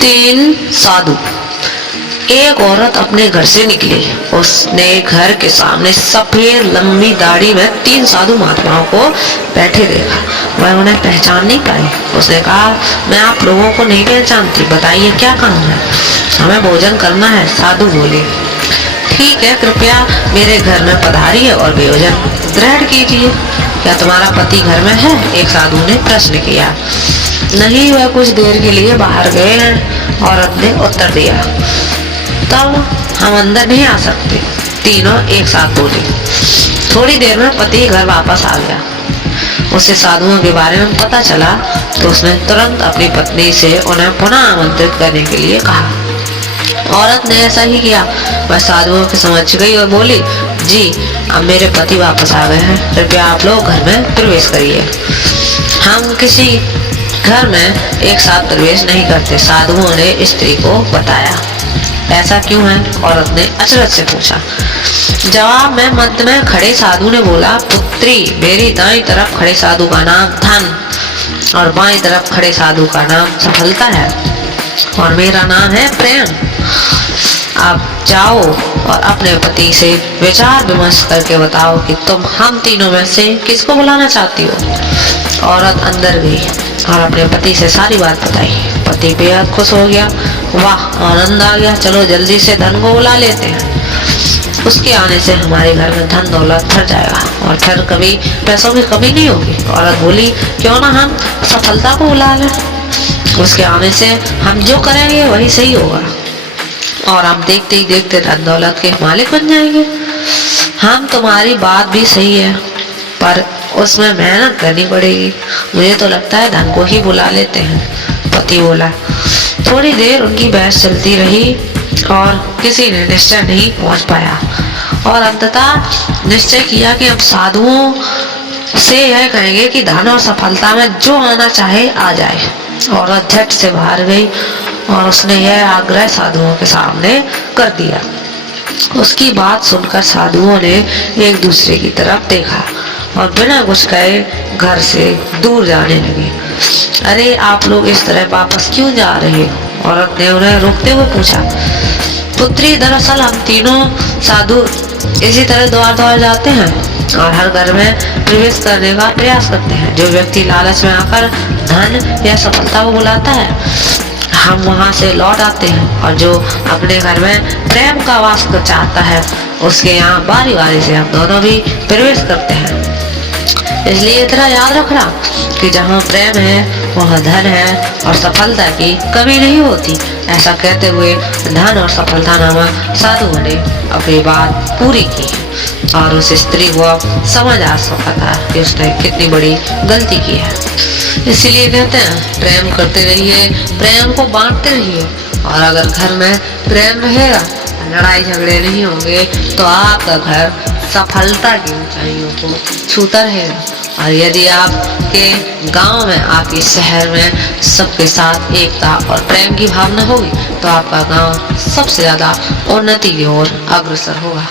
तीन साधु। एक औरत अपने घर से निकली। उसने घर के सामने सफेद लंबी दाढ़ी में तीन साधु महात्माओं को बैठे देखा। वह उन्हें पहचान नहीं पाई। उसने कहा, मैं आप लोगों को नहीं पहचानती, बताइए क्या काम है? हमें भोजन करना है। साधु बोले, ठीक है, कृपया मेरे घर में पधारिए और भोजन ग्रहण कीजिए। क्या तुम्हारा पति घर में है? एक साधु ने प्रश्न किया। नहीं, वह कुछ देर के लिए बाहर गए हैं, औरत ने उत्तर दिया। तब हम अंदर नहीं आ सकते, तीनों एक साथ बोले। थोड़ी देर में पति घर वापस आ गया। उसे साधुओं के बारे में पता चला तो उसने तुरंत अपनी पत्नी से उन्हें पुनः आमंत्रित करने के लिए कहा। औरत ने ऐसा ही किया। वह साधुओं के समझ गई और बोली, जी, अब मेरे पति वापस आ गए हैं, कृपया आप लोग घर में प्रवेश करिए। हम किसी घर में एक साथ प्रवेश नहीं करते, साधुओं ने स्त्री को बताया। ऐसा क्यों है? औरत ने अचरज से पूछा। जवाब में मध्य में खड़े साधु ने बोला, पुत्री, मेरी दाईं तरफ खड़े साधु का नाम धन और बाईं तरफ खड़े साधु का नाम सफलता है और मेरा नाम है प्रेम। अब जाओ और अपने पति से विचार विमर्श करके बताओ कि तुम हम तीनों में से किसको बुलाना चाहती हो। औरत अंदर गई और अपने पति से सारी बात बताई। पति बेहद खुश हो गया। वाह, आनंद आ गया, चलो जल्दी से धन को बुला लेते हैं। उसके आने से हमारे घर में धन दौलत भर जाएगा और फिर कभी पैसों की कमी नहीं होगी। औरत बोली, क्यों ना हम सफलता को बुला लें, उसके आने से हम जो करेंगे वही सही होगा और हम देखते ही देखते धन दौलत के मालिक बन जाएंगे। हम तुम्हारी बात भी सही है, पर उसमें मेहनत करनी पड़ेगी। मुझे तो लगता है धन को ही बुला लेते हैं, पति बोला। थोड़ी देर उनकी बहस चलती रही और किसी ने निश्चय नहीं पहुंच पाया और अंततः निश्चय किया कि अब साधुओं से यह कहेंगे कि धन और सफलता में जो आना चाहे आ जाए। औरत झट से बाहर गई और उसने यह आग्रह साधुओं के सामने कर दिया। उसकी बात सुनकर साधुओं ने एक दूसरे की तरफ देखा और बिना कुछ कहे घर से दूर जाने लगे। अरे, आप लोग इस तरह वापस क्यों जा रहे हो? औरत ने उन्हें रोकते हुए पूछा। पुत्री, दरअसल हम तीनों साधु इसी तरह द्वार द्वार जाते हैं और हर घर में प्रवेश करने का प्रयास करते हैं। जो व्यक्ति लालच में आकर धन या सफलता को बुलाता है, हम वहां से लौट आते हैं और जो अपने घर में प्रेम का वास चाहता है, उसके यहाँ बारी बारी से हम दोनों भी प्रवेश करते हैं। इसलिए इतना याद रखना कि जहाँ प्रेम है वहाँ धन है और सफलता की कमी नहीं होती। ऐसा कहते हुए धन और सफलता नामक साधुओं ने अपनी बात पूरी की और उस स्त्री को अब समझ आ सका था कि उसने कितनी बड़ी गलती की है। इसीलिए कहते हैं, प्रेम करते रहिए, प्रेम को बांटते रहिए और अगर घर में प्रेम रहेगा, लड़ाई झगड़े नहीं होंगे, तो आपका घर सफलता की ऊंचाइयों को छूता रहेगा। और यदि आपके गांव में, आपके शहर में सबके साथ एकता और प्रेम की भावना होगी, तो आपका गांव सबसे ज्यादा उन्नति की ओर अग्रसर होगा।